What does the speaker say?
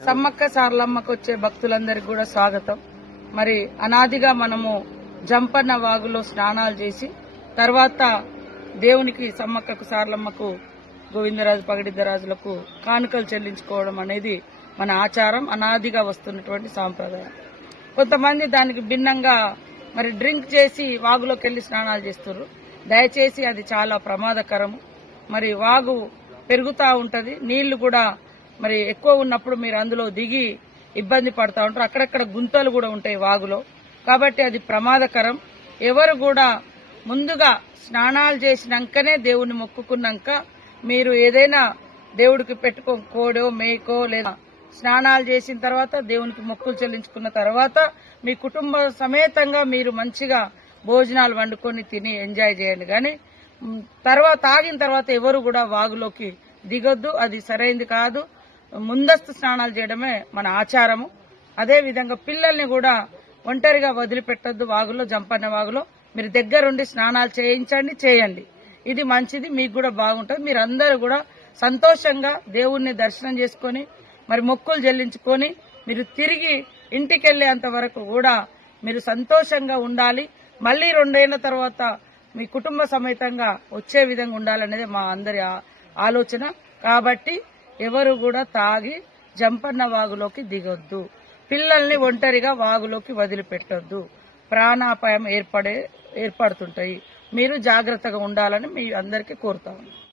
సమ్మక్క సారలమ్మకు వచ్చే భక్తులందరికీ కూడా స్వాగతం. మరి అనాదిగా మనము జంపన్న వాగులో స్నానాలు చేసి తర్వాత దేవునికి సమ్మక్కకు సారలమ్మకు గోవిందరాజు పగడిద్దరాజులకు కానుకలు చెల్లించుకోవడం అనేది మన ఆచారం, అనాదిగా వస్తున్నటువంటి సాంప్రదాయం. కొంతమంది దానికి భిన్నంగా మరి డ్రింక్ చేసి వాగులోకి వెళ్లి స్నానాలు చేస్తున్నారు. దయచేసి అది చాలా ప్రమాదకరము. మరి వాగు పెరుగుతూ ఉంటది, నీళ్లు కూడా మరి ఎక్కువ ఉన్నప్పుడు మీరు అందులో దిగి ఇబ్బంది పడతా ఉంటారు. అక్కడక్కడ గుంతలు కూడా ఉంటాయి వాగులో, కాబట్టి అది ప్రమాదకరం. ఎవరు కూడా ముందుగా స్నానాలు చేసినాకనే దేవుణ్ణి మొక్కుకున్నాక మీరు ఏదైనా దేవుడికి పెట్టుకో, కోడో మేకో లేదా స్నానాలు చేసిన తర్వాత దేవునికి మొక్కులు చెల్లించుకున్న తర్వాత మీ కుటుంబ సమేతంగా మీరు మంచిగా భోజనాలు వండుకొని తిని ఎంజాయ్ చేయండి. కానీ తర్వాత తాగిన తర్వాత ఎవరు కూడా వాగులోకి దిగొద్దు, అది సరైంది కాదు. ముందస్తు స్నానాలు చేయడమే మన ఆచారము. అదే విధంగా పిల్లల్ని కూడా ఒంటరిగా వదిలిపెట్టొద్దు. వాగులో, జంపన్న వాగులో మీరు దగ్గరుండి స్నానాలు చేయండి. ఇది మంచిది, మీకు కూడా బాగుంటుంది. మీరు అందరూ కూడా సంతోషంగా దేవుణ్ణి దర్శనం చేసుకుని మరి మొక్కులు చెల్లించుకొని మీరు తిరిగి ఇంటికి వెళ్లేంత వరకు కూడా మీరు సంతోషంగా ఉండాలి. మళ్లీ 2 ఏళ్ల తర్వాత మీ కుటుంబ సమేతంగా వచ్చే విధంగా ఉండాలనేది మా అందరి ఆలోచన. కాబట్టి ఎవరు కూడా తాగి జంపన్న వాగులోకి దిగొద్దు, పిల్లల్ని ఒంటరిగా వాగులోకి వదిలిపెట్టొద్దు. ప్రాణాపాయం ఏర్పడుతుంటాయి. మీరు జాగ్రత్తగా ఉండాలని మీ అందరికీ కోరుతాను.